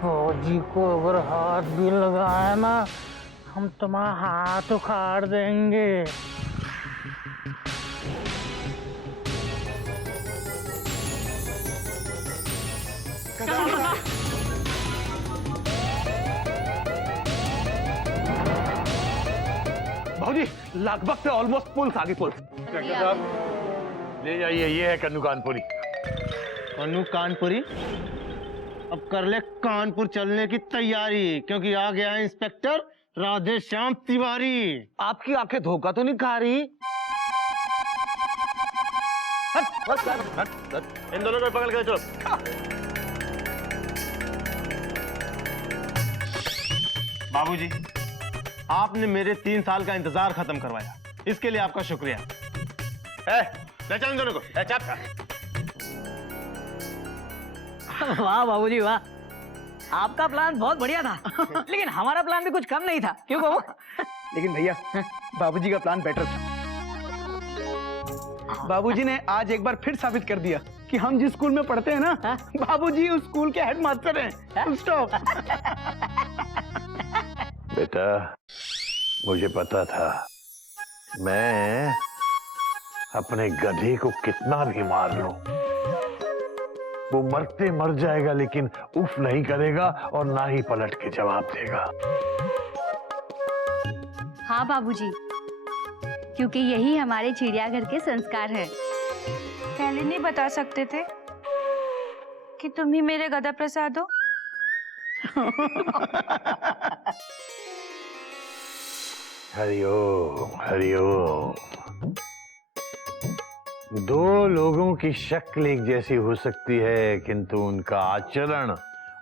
फौजी को अगर हाथ भी लगाया ना, हम तुम्हारा हाथ उखाड़ देंगे। भाजी लगभग से ऑलमोस्ट पुल आगे पुल। साहब ले जाइए, ये है कन्नू कानपुरी। कन्नू कानपुरी अब कर ले कानपुर चलने की तैयारी, क्योंकि आ गया है इंस्पेक्टर राधेश्याम तिवारी। आपकी आंखें धोखा तो नहीं खा रही? इन दोनों को पकड़ के चलो। बाबूजी, आपने मेरे 3 साल का इंतजार खत्म करवाया, इसके लिए आपका शुक्रिया। ले चल इन दोनों को। वाह बाबूजी वाह, आपका प्लान बहुत बढ़िया था। लेकिन हमारा प्लान भी कुछ कम नहीं था, क्यों बाबू? लेकिन भैया, बाबूजी का प्लान बेटर था। बाबूजी ने आज एक बार फिर साबित कर दिया कि हम जिस स्कूल में पढ़ते हैं ना, बाबूजी उस स्कूल के हेडमास्टर हैं। स्टॉप। बेटा, मुझे पता था मैं अपने गधे को कितना भी मार लूं, वो मरते मर जाएगा, लेकिन उफ नहीं करेगा और ना ही पलट के जवाब देगा। हाँ बाबूजी, क्योंकि यही हमारे चिड़ियाघर के संस्कार है। पहले नहीं बता सकते थे कि तुम ही मेरे गधा प्रसाद हो? हरिओम हरिओम। दो लोगों की शक्ल एक जैसी हो सकती है, किंतु उनका आचरण,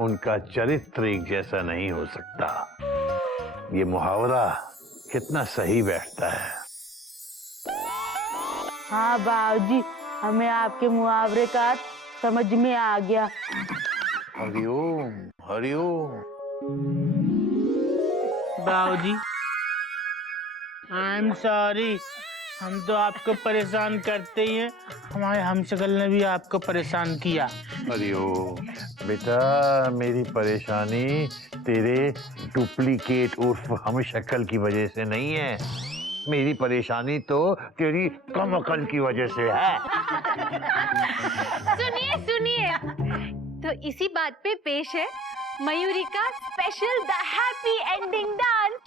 उनका चरित्र एक जैसा नहीं हो सकता। ये मुहावरा कितना सही बैठता है। हाँ बाबूजी, हमें आपके मुहावरे का समझ में आ गया। हरिओम हरिओम। बाबूजी, आई एम सॉरी, हम तो आपको परेशान करते ही हैं, हमारे हमशक्ल ने भी आपको परेशान किया। हरिओम। बेटा, मेरी परेशानी तेरे डुप्लीकेट उर्फ हमशक्ल की वजह से नहीं है, मेरी परेशानी तो तेरी कम अकल की वजह से है। सुनिए सुनिए, तो इसी बात पे पेश है मयूरी का special the happy ending dance.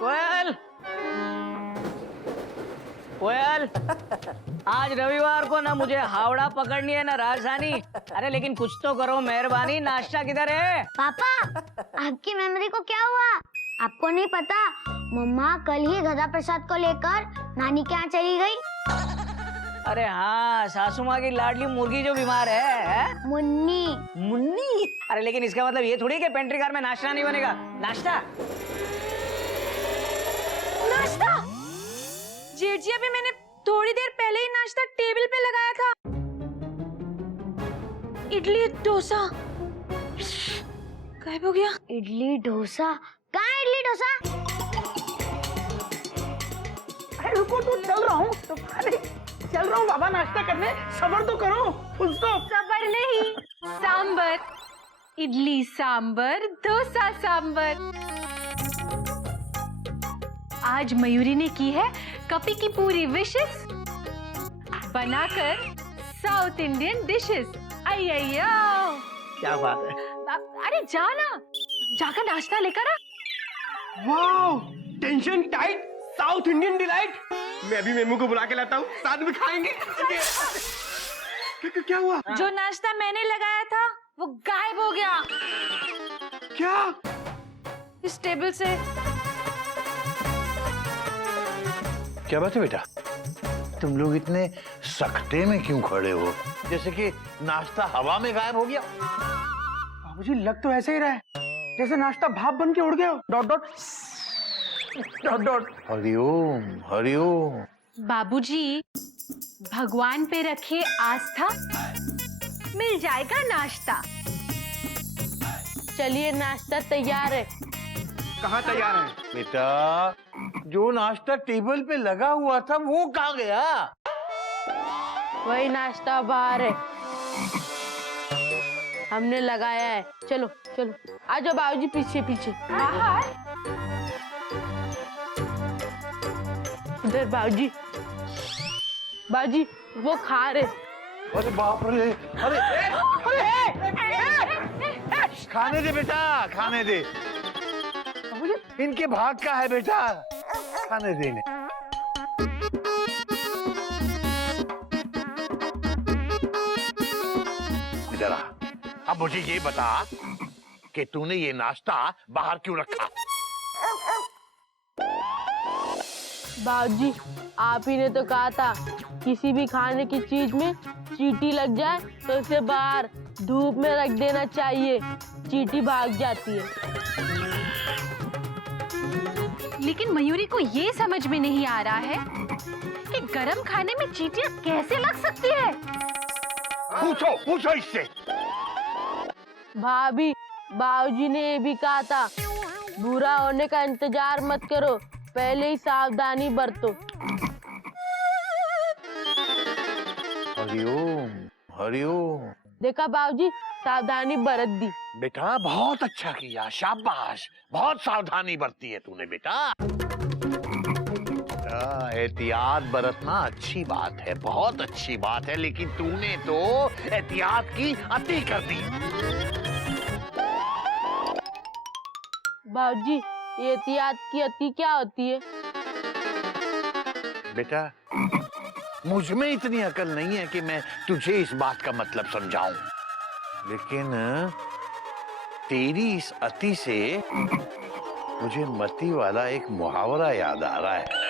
कोयल, कोयल, आज रविवार को ना मुझे हावड़ा पकड़नी है ना राजधानी। अरे लेकिन कुछ तो करो मेहरबानी, नाश्ता किधर है? पापा, आपकी मेमोरी को क्या हुआ? आपको नहीं पता, मम्मा कल ही गधा प्रसाद को लेकर नानी के यहाँ चली गई। अरे हाँ, सासू माँ की लाडली मुर्गी जो बीमार है? मुन्नी। मुन्नी? अरे लेकिन इसका मतलब ये थोड़ी कि पेंट्री कार में नाश्ता नहीं बनेगा। नाश्ता नाश्ता? जेठ जी, अभी मैंने थोड़ी देर पहले ही नाश्ता टेबल पे लगाया था। इडली डोसा गायब हो गया। इडली डोसा? कहाँ है इडली डोसा? अरे रुको, तो चल रहा हूँ, तो अरे चल रहा हूँ बाबा नाश्ता करने, सबर तो करो। उसको सबर नहीं, सांबर। इडली सांबर, डोसा सांबर। आज मयूरी ने की है कपी की पूरी विशेस, बनाकर साउथ इंडियन डिशेस। अय्यो, क्या बात है। अरे जाना, जाकर नाश्ता लेकर आ। Wow, tension tight, south Indian delight. मैं भी मेमू को बुला के लाता हूँ, साथ में खाएंगे। क्या हुआ? जो नाश्ता मैंने लगाया था वो गायब हो गया। क्या? इस टेबल से। क्या बात है बेटा, तुम लोग इतने सख्ते में क्यों खड़े हो, जैसे कि नाश्ता हवा में गायब हो गया? बाबूजी, लग तो ऐसे ही रहा है। जैसे नाश्ता भाप बन के उड़ गया। Dot dot dot dot. Hariom Hariom. बाबूजी, भगवान पे रखे आस्था, मिल जाएगा नाश्ता। चलिए नाश्ता तैयार है। कहाँ तैयार है? बेटा, जो नाश्ता टेबल पे लगा हुआ था वो कहाँ गया? वही नाश्ता बाहर है, हमने लगाया है। चलो चलो आ जाओ बाबूजी, पीछे पीछे। बाहर? इधर बाबूजी। बाबूजी वो खा रहे। अरे बाप रे, अरे खाने दे बेटा, खाने दे। इनके भाग का है बेटा, खाने दे इन्हें। इधर आ, अब मुझे ये बता कि तूने ये नाश्ता बाहर क्यों रखा? बाबूजी आप ही ने तो कहा था किसी भी खाने की चीज में चींटी लग जाए तो उसे बाहर धूप में रख देना चाहिए, चींटी भाग जाती है। लेकिन मयूरी को ये समझ में नहीं आ रहा है कि गरम खाने में चींटियां कैसे लग सकती है। पूछो पूछो इससे। भाभी, बाबूजी ने ये भी कहा था बुरा होने का इंतजार मत करो, पहले ही सावधानी बरतो। हरिओम हरिओम। देखा बाबूजी, सावधानी बरत दी। बेटा बहुत अच्छा किया, शाबाश, बहुत सावधानी बरती है तूने बेटा। एहतियात बरतना अच्छी बात है, बहुत अच्छी बात है, लेकिन तूने तो एहतियात की अति कर दी। बाबूजी ये एहतियात की अति क्या होती है? बेटा मुझ में इतनी अकल नहीं है कि मैं तुझे इस बात का मतलब समझाऊं, लेकिन तेरी इस अति से मुझे मती वाला एक मुहावरा याद आ रहा है।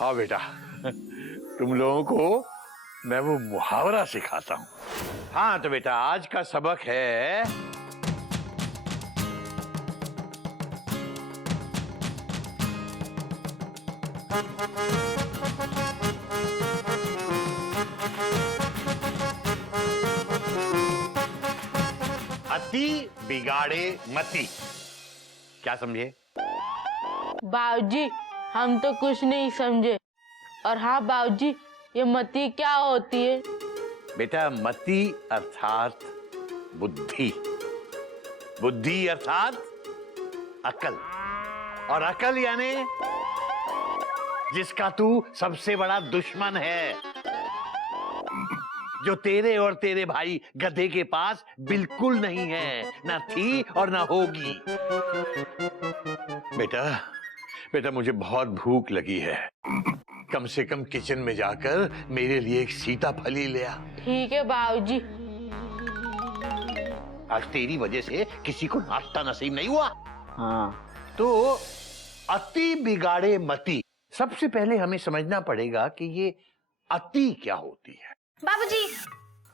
हाँ बेटा, तुम लोगों को मैं वो मुहावरा सिखाता हूँ। हाँ तो बेटा आज का सबक है अति बिगाड़े मति। क्या समझे? बाबूजी हम तो कुछ नहीं समझे। और हाँ बाबूजी, ये मति क्या होती है? बेटा मति अर्थात बुद्धि, बुद्धि अर्थात अकल, और अकल यानी जिसका तू सबसे बड़ा दुश्मन है, जो तेरे और तेरे भाई गधे के पास बिल्कुल नहीं है, ना थी और ना होगी। बेटा मुझे बहुत भूख लगी है, कम से कम किचन में जाकर मेरे लिए एक सीताफली ले आ। ठीक है बाबूजी। आज तेरी वजह से किसी को नाश्ता नसीब नहीं हुआ। हाँ तो अति बिगाड़े मति, सबसे पहले हमें समझना पड़ेगा कि ये अति क्या होती है। बाबूजी,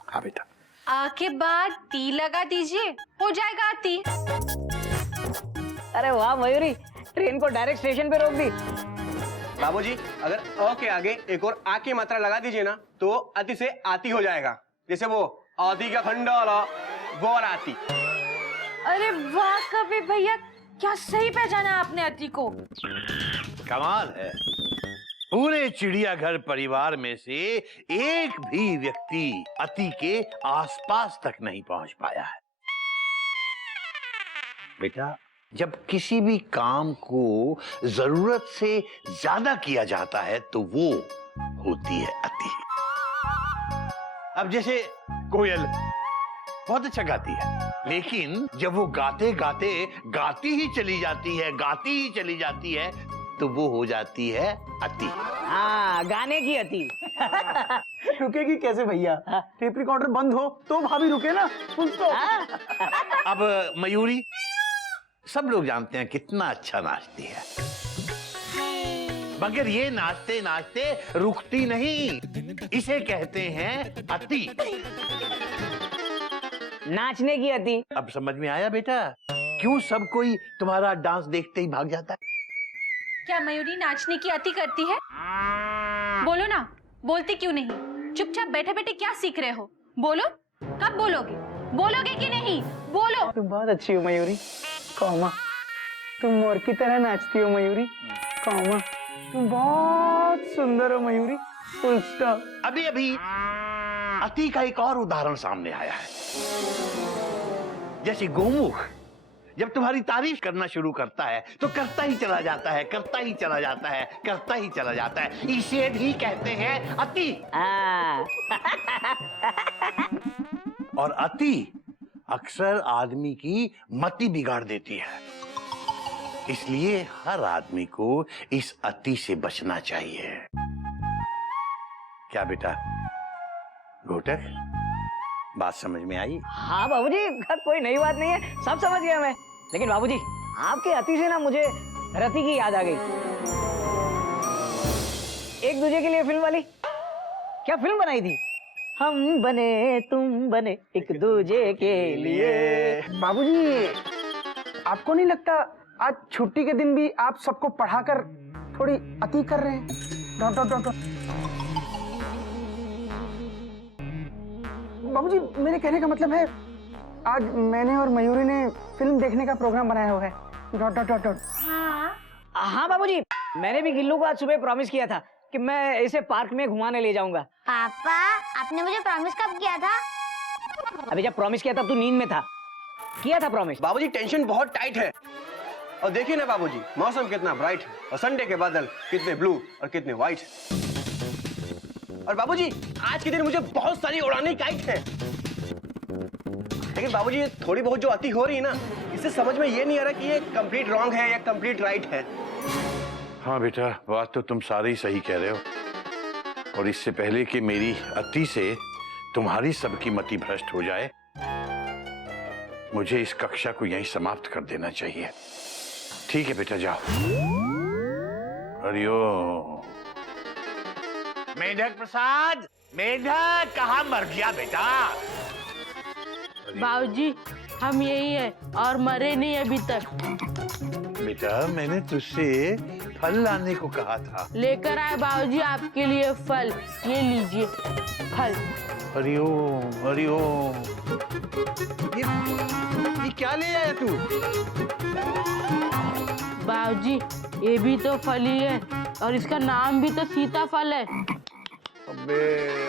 हाँ बेटा। आ के बाद टी लगा दीजिए, हो जाएगा आती। अरे वाह मयूरी, ट्रेन को डायरेक्ट स्टेशन पे रोक दी। बाबूजी अगर अ के आगे एक और आ की मात्रा लगा दीजिए ना तो अति से आती हो जाएगा। जैसे वो आदि का खंडा, वो और आती। अरे वाह कबीर भैया, क्या सही पहचाना आपने अति को। कमाल है, पूरे चिड़ियाघर परिवार में से एक भी व्यक्ति अति के आसपास तक नहीं पहुंच पाया है। बेटा जब किसी भी काम को जरूरत से ज्यादा किया जाता है तो वो होती है अति। अब जैसे कोयल बहुत अच्छा गाती है, लेकिन जब वो गाते गाते गाती ही चली जाती है तो वो हो जाती है अति। हाँ गाने की अति। रुकेगी कैसे भैया? टेप रिकॉर्डर बंद हो तो भाभी रुके ना, सुन तो। अब मयूरी, सब लोग जानते हैं कितना अच्छा नाचती है, मगर ये नाचते नाचते रुकती नहीं, इसे कहते हैं अति। नाचने की अति। अब समझ में आया बेटा क्यों सब कोई तुम्हारा डांस देखते ही भाग जाता है। क्या मयूरी नाचने की अति करती है? बोलो ना, बोलती क्यों नहीं? चुपचाप बैठे बैठे क्या सीख रहे हो? बोलो, कब बोलोगे? बोलोगे कि नहीं? बोलो। तुम बहुत अच्छी हो मयूरी, कौमा। तुम मोर की तरह नाचती हो मयूरी, कौमा। तुम बहुत सुंदर हो मयूरी, फुल स्टॉप। अभी अभी अति का एक और उदाहरण सामने आया है। जैसे गोमुख जब तुम्हारी तारीफ करना शुरू करता है तो करता ही चला जाता है, करता ही चला जाता है, करता ही चला जाता है। इसे भी कहते हैं अति। और अति अक्सर आदमी की मति बिगाड़ देती है। इसलिए हर आदमी को इस अति से बचना चाहिए। क्या बेटा घोटक, बात समझ में आई? हाँ बाबूजी, कोई नई बात नहीं है, सब समझ गया मैं। लेकिन बाबूजी आपके अति से ना मुझे रति की याद आ गई। एक दूजे के लिए फिल्म वाली क्या फिल्म बनाई थी? हम बने तुम बने एक दूजे के लिए। बाबूजी आपको नहीं लगता आज छुट्टी के दिन भी आप सबको पढ़ाकर थोड़ी अति कर रहे हैं? Dot dot dot dot. बाबूजी मेरे कहने का मतलब है आज मैंने और मयूरी ने फिल्म देखने का प्रोग्राम बनाया हुआ है। Dot dot dot dot. हाँ बाबूजी, मैंने भी गिल्लू को आज सुबह प्रॉमिस किया था कि मैं इसे पार्क में घुमाने ले जाऊंगा। पापा आपने मुझे प्रॉमिस कब किया था? अभी जब प्रॉमिस किया तब तू नींद में था। किया था प्रॉमिस। बाबूजी टेंशन बहुत टाइट है। और देखिए ना बाबूजी, मौसम कितना ब्राइट है और संडे के बादल कितने ब्लू और कितने व्हाइट। और बाबूजी आज के दिन मुझे बहुत सारी उड़ाने काइट है। लेकिन बाबूजी थोड़ी बहुत जो अति हो रही है ना, इससे समझ में ये नहीं आ रहा कि ये कंप्लीट रॉन्ग है या कंप्लीट राइट है। हाँ बेटा, बात तो तुम सारी सही कह रहे हो। और इससे पहले कि मेरी अति से तुम्हारी सबकी मति भ्रष्ट हो जाए, मुझे इस कक्षा को यहीं समाप्त कर देना चाहिए। ठीक है बेटा, जाओ। हरिओम। मेढक प्रसाद, मेढक कहाँ मर गया बेटा? बाबूजी हम यही है और मरे नहीं अभी तक। बेटा मैंने तुझसे फल लाने को कहा था। लेकर आए बाबूजी आपके लिए फल, ये लीजिए फल। हरिओम हरिओम। ये क्या ले आया तू? बाबूजी ये भी तो फल ही है और इसका नाम भी तो सीताफल है। अबे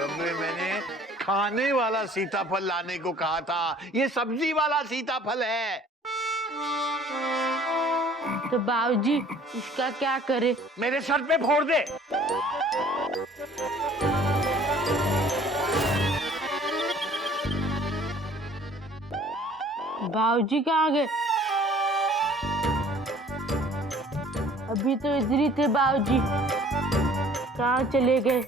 अबे मैंने खाने वाला सीताफल लाने को कहा था, ये सब्जी वाला सीताफल है। तो बाबूजी इसका क्या करे? मेरे सर पे फोड़ दे। बाबूजी कहाँ गए? अभी तो इधर ही थे बाबूजी, कहाँ चले गए?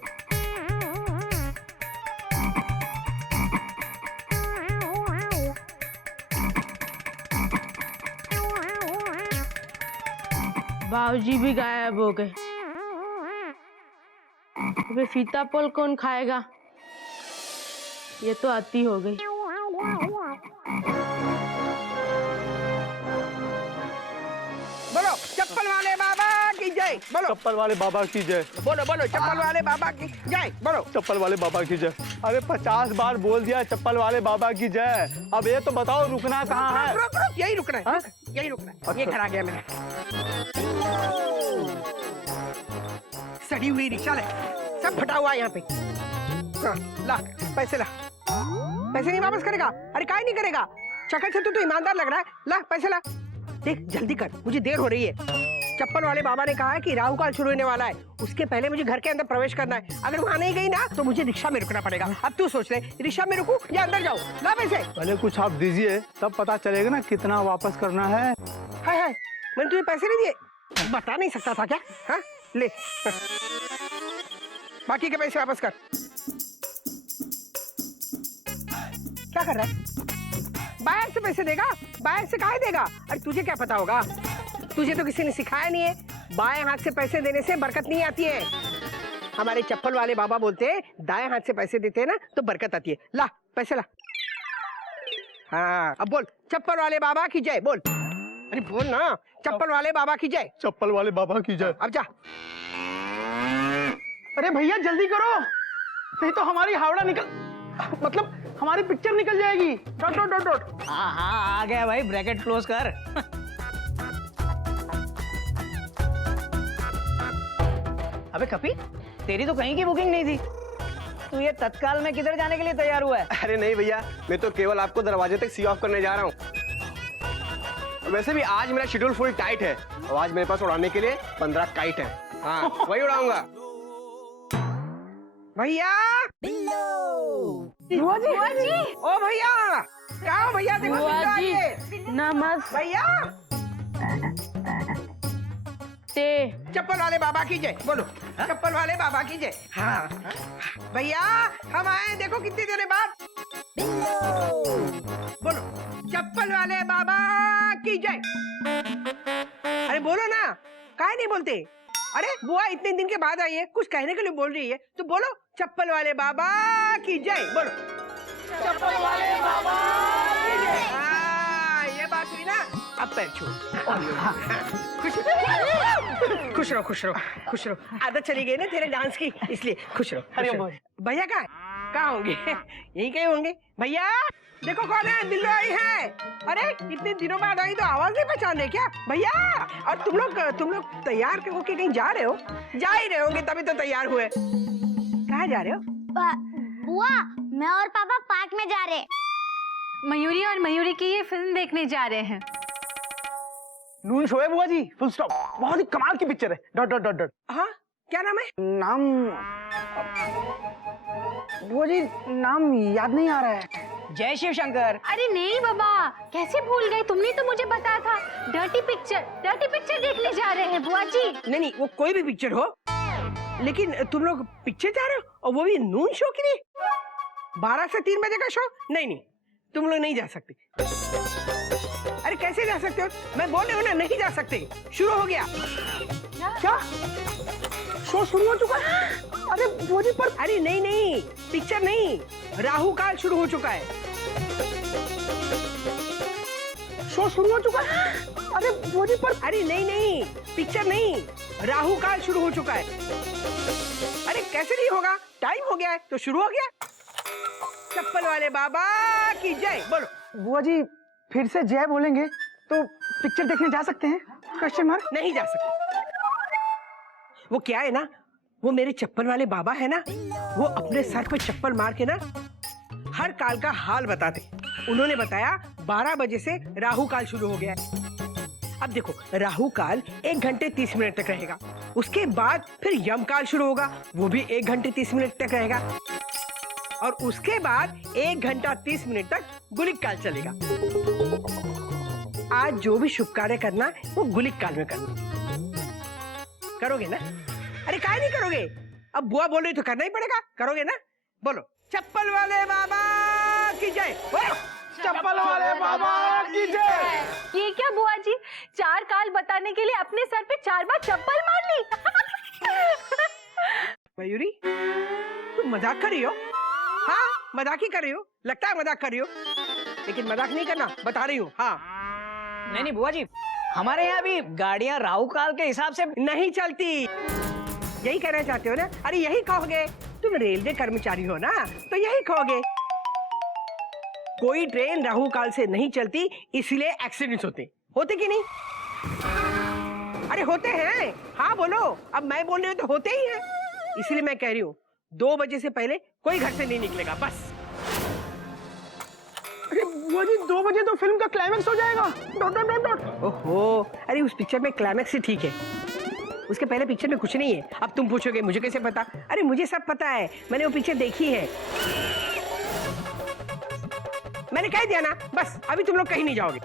बाबूजी भी गायब हो गए। अबे सीताफल कौन खाएगा? ये तो अति हो गई। बोलो चप्पल वाले बाबा की जय। बोलो चप्पल वाले बाबा की जय। बोलो बोलो चप्पल वाले बाबा की जय। बोलो चप्पल वाले बाबा की जय। अरे 50 बार बोल दिया चप्पल वाले बाबा की जय। अब ये तो बताओ रुकना कहाँ है? रुक रुक, यही रुकना है, यही रुकना है। ये घर आ गया मेरा। सड़ी हुई रिक्शा है, सब फटा हुआ है यहाँ पे। हाँ, ला पैसे ला। पैसे नहीं वापस करेगा? अरे काहे नहीं करेगा? शक्ल से तो ईमानदार लग रहा है। ला पैसे ला। देख जल्दी कर, मुझे देर हो रही है। चप्पल वाले बाबा ने कहा है कि राहु काल शुरू होने वाला है, उसके पहले मुझे घर के अंदर प्रवेश करना है। अगर वहाँ नहीं गई ना तो मुझे रिक्शा में रुकना पड़ेगा। अब तू सोच ले, रिक्शा में रुकूं या अंदर जाऊं? ला पैसे। पहले कुछ आप दीजिए तब पता चलेगा ना कितना वापस करना है। हाय हाय, मैंने तुझे पैसे नहीं दिए? बता नहीं सकता था क्या? हाँ ले, बाकी के पैसे वापस कर। क्या कर रहा है? बाहर से पैसे देगा? बाहर से काहे देगा? अरे तुझे क्या पता होगा? तुझे तो किसी ने सिखाया नहीं है। बाएं हाथ से पैसे देने से बरकत नहीं आती है। हमारे चप्पल वाले बाबा बोलते हैं दाएं हाथ से पैसे देते हैं ना तो बरकत आती है। ला पैसे ला। हाँ अब बोल, चप्पल वाले बाबा की जय बोल। अरे बोल ना, चप्पल वाले बाबा की जय। चप्पल वाले बाबा की जय। अब जा। अरे भैया जल्दी करो, नहीं तो हमारी हावड़ा निकल, मतलब हमारी पिक्चर निकल जाएगी। Dot dot dot dot. हाँ हाँ आ गया भाई, ब्रैकेट क्लोज कर। अबे कपी, तेरी तो कहीं की बुकिंग नहीं थी, तू ये तत्काल में किधर जाने के लिए तैयार हुआ है? अरे नहीं भैया, मैं तो केवल आपको दरवाजे तक सी ऑफ करने जा रहा हूँ। वैसे भी आज मेरा शेड्यूल फुल टाइट है और आज मेरे पास उड़ाने के लिए 15 काइट है। हाँ वही उड़ाऊंगा। भैया बुआ जी, ओ भैया, कहाँ हो भैया? देखो बुआ बिल्लो आई जी, है। नमस्ते। भैया चप्पल वाले बाबा की जय बोलो। चप्पल वाले बाबा की जय। हाँ भैया हम आए, देखो कितनी देर बाद। बोलो, चप्पल वाले बाबा की जय। अरे बोलो ना, काहे नहीं बोलते? अरे बुआ इतने दिन के बाद आई है, कुछ कहने के लिए बोल रही है तो बोलो, चप्पल वाले बाबा की जय बोलो। चप्पल वाले बाबा की जय। हाँ ये बात हुई ना, अब पैर छू। खुश रहो खुश रहो खुश रहो। आदत चली गई ना तेरे डांस की, इसलिए खुश रहो। अरे भैया कहाँ होंगे? यहीं कहीं होंगे। भैया देखो कौन है, बिल्लो आई है। अरे इतने दिनों बाद आई तो आवाज नहीं पहचान रहे क्या भैया? और तुम लोग तैयार होके कहीं जा रहे हो? जा ही रहे होंगे तभी तो तैयार हुए। कहाँ जा रहे हो? बुआ मैं और पापा पार्क में जा रहे हैं। मयूरी और मयूरी की ये फिल्म देखने जा रहे हैं। नून शो है बुआ जी, फुल स्टॉप। बहुत ही कमाल की पिक्चर है। Dot dot dot dot. हाँ क्या नाम है? नाम बुआ जी नाम याद नहीं आ रहा है। जय शिव शंकर। अरे नहीं बाबा, कैसे भूल गए? तुमने तो मुझे बताया था डर्टी पिक्चर देखने जा रहे हैं बुआ जी। नहीं वो कोई भी पिक्चर हो, लेकिन तुम लोग पिक्चर जा रहे हो और वो भी नून शो के लिए? 12 से 3 बजे का शो? नहीं तुम लोग नहीं जा सकते। अरे कैसे जा सकते हो? मैं बोल रही हूँ ना, नहीं जा सकते। शुरू हो गया। क्या शो शुरू हो चुका है? अरे बुआ जी पर अरे नहीं पिक्चर नहीं, राहु काल शुरू हो चुका है। शो शुरू हो चुका है? अरे बुआ जी पर अरे नहीं पिक्चर नहीं, राहु काल शुरू हो चुका है। अरे कैसे नहीं होगा, टाइम हो गया है तो शुरू हो गया। चप्पल वाले बाबा की जय बोलो। बुआ जी फिर से जय बोलेंगे तो पिक्चर देखने जा सकते हैं? Question mark. नहीं जा सकते। वो क्या है ना, वो मेरे चप्पल वाले बाबा है ना, वो अपने सर पे चप्पल मार के ना हर काल का हाल बताते। उन्होंने बताया 12 बजे से राहु काल शुरू हो गया है। अब देखो, राहु काल 1 घंटे 30 मिनट तक रहेगा। उसके बाद फिर यम काल शुरू होगा, वो भी 1 घंटे 30 मिनट तक रहेगा। और उसके बाद 1 घंटा 30 मिनट तक गुलिक काल चलेगा। आज जो भी शुभ कार्य करना वो गुलिक काल में करना। करोगे ना? अरे काहे नहीं करोगे? अब बुआ बोल रही तो करना ही पड़ेगा। करोगे ना? बोलो, चप्पल वाले बाबा की जय। चप्पल वाले बाबा की जय। ये क्या बुआ जी, 4 काल बताने के लिए अपने सर पे 4 बार चप्पल मार ली। मयूरी तुम मजाक कर रही हो? हाँ मजाक ही कर रही हो, लगता है मजाक कर रही हो, लेकिन मजाक नहीं करना, बता रही हूँ। हाँ नहीं बुआ जी, हमारे यहाँ भी गाड़ियाँ राहु काल के हिसाब से नहीं चलती। यही कहना चाहते हो ना? अरे यही कहोगे, तुम रेलवे कर्मचारी हो ना, तो यही कहोगे। कोई ट्रेन राहु काल से नहीं चलती, इसलिए एक्सीडेंट्स होते कि नहीं? अरे होते हैं। हाँ बोलो, अब मैं बोल रही हूँ तो होते ही हैं। इसलिए मैं कह रही हूँ 2 बजे से पहले कोई घर से नहीं निकलेगा, बस। अरे बुआ जी 2 बजे तो फिल्म का क्लाइमेक्स हो जाएगा। Dot dot dot dot. ओहो, अरे उस पिक्चर में क्लाइमेक्स ही ठीक है, उसके पहले पिक्चर में कुछ नहीं है। अब तुम पूछोगे मुझे कैसे पता? अरे मुझे सब पता है, मैंने वो पिक्चर देखी है। मैंने कह दिया ना, बस अभी तुम लोग कहीं नहीं जाओगे।